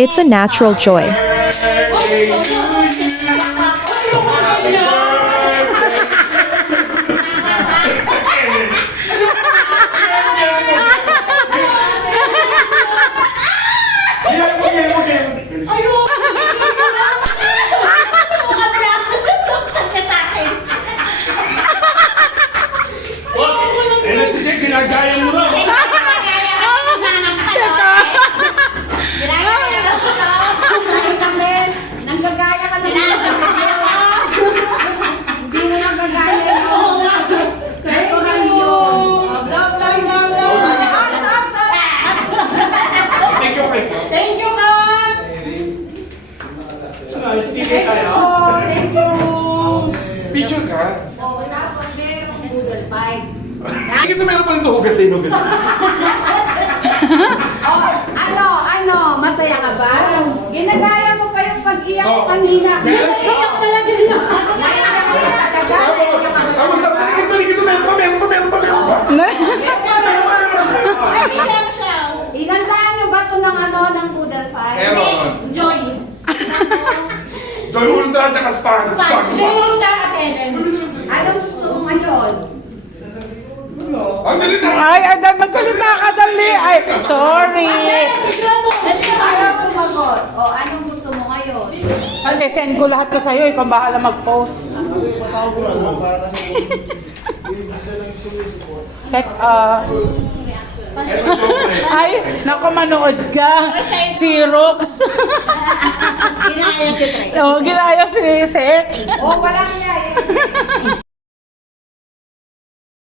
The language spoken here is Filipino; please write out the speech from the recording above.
It's a natural joy. Ginagaya mo raw. Nanggagaya ka sa mga hindi mo nanggagaya yun. Ito na yun. Thank you, okay. Thank you, Ma'am. Thank you. Picture ka? Oo, tapos merong Google Fight. Bakit na meron pa ng tuhugas sa inugas? Oh, ano, masaya ka ba? Ginagaya mo pa yung pag-iyak Oo. kanina. Naiiyak talaga yun. Naiiyak ka talaga. Tapos sa paligid ito, meron pa. Ay, bigyan mo siya. Inantahan niyo ba ito ng ng Google Fight? Meron. Joy. Joy Ultra at saka Spark. Anong gusto mo ngayon? Ang galing na. Ay, Adan, magsalita ka, dali. Ay, sorry. Ayaw sumagot. O, anong gusto mo ngayon? Kasi send ko lahat ko sa'yo, ikaw bahala mag-post. Ay, naku, manood ka. Si Rox. Ginaya si Trey. Oh, ginaya si Sek. O, walang niya.